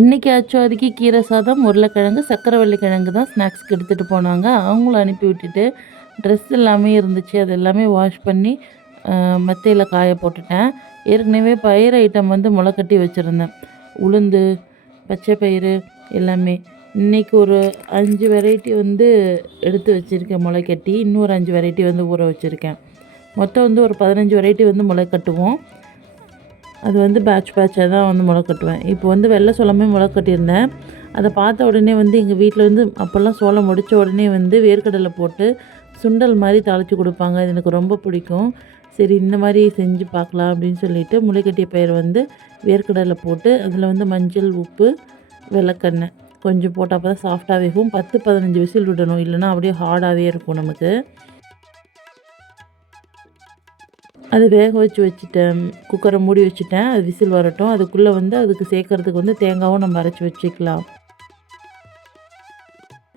இன்றைக்கி அதுக்கு கீரை சாதம், உருளைக்கிழங்கு, சக்கரவள்ளி கிழங்கு தான் ஸ்நாக்ஸ்க்கு எடுத்துகிட்டு போனாங்க. அவங்களும் அனுப்பி விட்டுட்டு ட்ரெஸ் எல்லாமே இருந்துச்சு. அது எல்லாமே வாஷ் பண்ணி மெத்தையில் காய போட்டுட்டேன். ஏற்கனவே பயிர் ஐட்டம் வந்து முளைக்கட்டி வச்சுருந்தேன். உளுந்து, பச்சை பயிறு எல்லாமே. இன்றைக்கி ஒரு 5 வெரைட்டி வந்து எடுத்து வச்சுருக்கேன் முளைக்கட்டி. இன்னொரு 5 வெரைட்டி வந்து ஊற வச்சுருக்கேன். மொத்தம் வந்து ஒரு 15 வெரைட்டி வந்து முளைக்கட்டுவோம். அது வந்து பேட்சாக தான் வந்து முளைக்கட்டுவேன். இப்போ வந்து வெள்ளை சோளமே முளைக்கட்டியிருந்தேன். அதை பார்த்த உடனே வந்து எங்கள் வீட்டில் வந்து அப்போல்லாம் சோளம் முடித்த உடனே வந்து வேர்க்கடலை போட்டு சுண்டல் மாதிரி தாளித்து கொடுப்பாங்க. அது எனக்கு ரொம்ப பிடிக்கும். சரி இந்த மாதிரி செஞ்சு பார்க்கலாம் அப்படின்னு சொல்லிவிட்டு முளைக்கட்டிய பயிர் வந்து வேர்க்கடலை போட்டு அதில் வந்து மஞ்சள், உப்பு, வெள்ளக்கெண்ணெய் கொஞ்சம் போட்டால் அப்போ தான் சாஃப்டாக வேகும். 10-15 விசில் விடணும், இல்லைன்னா அப்படியே ஹார்டாகவே இருக்கும் நமக்கு. அது வேக வச்சுட்டேன். குக்கரை மூடி வச்சுட்டேன். அது விசில் வரட்டும். அதுக்குள்ளே வந்து அதுக்கு சேர்க்குறதுக்கு வந்து தேங்காவும் நம்ம அரைச்சி வச்சுக்கலாம்.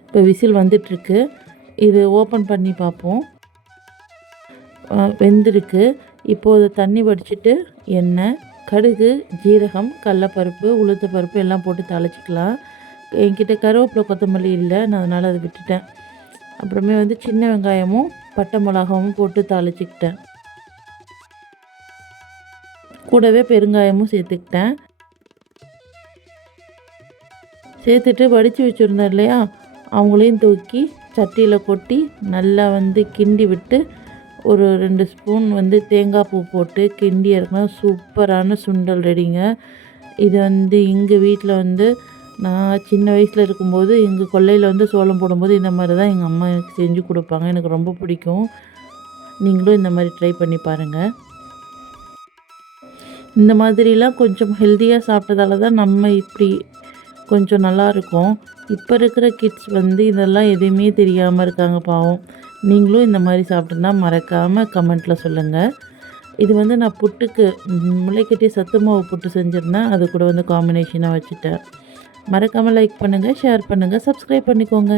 இப்போ விசில் வந்துட்டுருக்கு. இது ஓப்பன் பண்ணி பார்ப்போம். வெந்திருக்கு. இப்போது தண்ணி வடிச்சிட்டு எண்ணெய், கடுகு, ஜீரகம், கடலப்பருப்பு, உளுந்து பருப்பு எல்லாம் போட்டு தாளிச்சிக்கலாம். என்கிட்ட கருவேப்பிலை, கொத்தமல்லி இல்லை, நான் அதனால் அதை விட்டுட்டேன். அப்புறமே வந்து சின்ன வெங்காயமும் பட்டை மிளகாவும் போட்டு தாளிச்சிக்கிட்டேன். கூடவே பெருங்காயமும் சேர்த்துக்கிட்டேன். சேர்த்துட்டு வடித்து வச்சுருந்தேன் இல்லையா, அவங்களையும் தூக்கி சட்டியில் கொட்டி நல்லா வந்து கிண்டி விட்டு ஒரு 2 ஸ்பூன் வந்து தேங்காய் பூ போட்டு கிண்டி இறக்கணும். சூப்பரான சுண்டல் ரெடிங்க. இது வந்து எங்கள் வீட்டில் வந்து நான் சின்ன வயசில் இருக்கும்போது எங்கள் கொல்லையில் வந்து சோளம் போடும்போது இந்த மாதிரி தான் எங்கள் அம்மா எனக்கு செஞ்சு கொடுப்பாங்க. எனக்கு ரொம்ப பிடிக்கும். நீங்களும் இந்த மாதிரி ட்ரை பண்ணி பாருங்கள். இந்த மாதிரிலாம் கொஞ்சம் ஹெல்த்தியாக சாப்பிட்டதால தான் நம்ம இப்படி கொஞ்சம் நல்லாயிருக்கும். இப்போ இருக்கிற கிட்ஸ் வந்து இதெல்லாம் எதுவுமே தெரியாமல் இருக்காங்க பாவம். நீங்களும் இந்த மாதிரி சாப்பிட்டுன்னா மறக்காமல் கமெண்ட்டில் சொல்லுங்கள். இது வந்து நான் புட்டுக்கு முளைக்கட்டி சத்து மாவு புட்டு செஞ்சுருந்தேன். அது கூட வந்து காம்பினேஷனாக வச்சுட்டேன். மறக்காமல் லைக் பண்ணுங்கள், ஷேர் பண்ணுங்கள், சப்ஸ்கிரைப் பண்ணிக்கோங்க.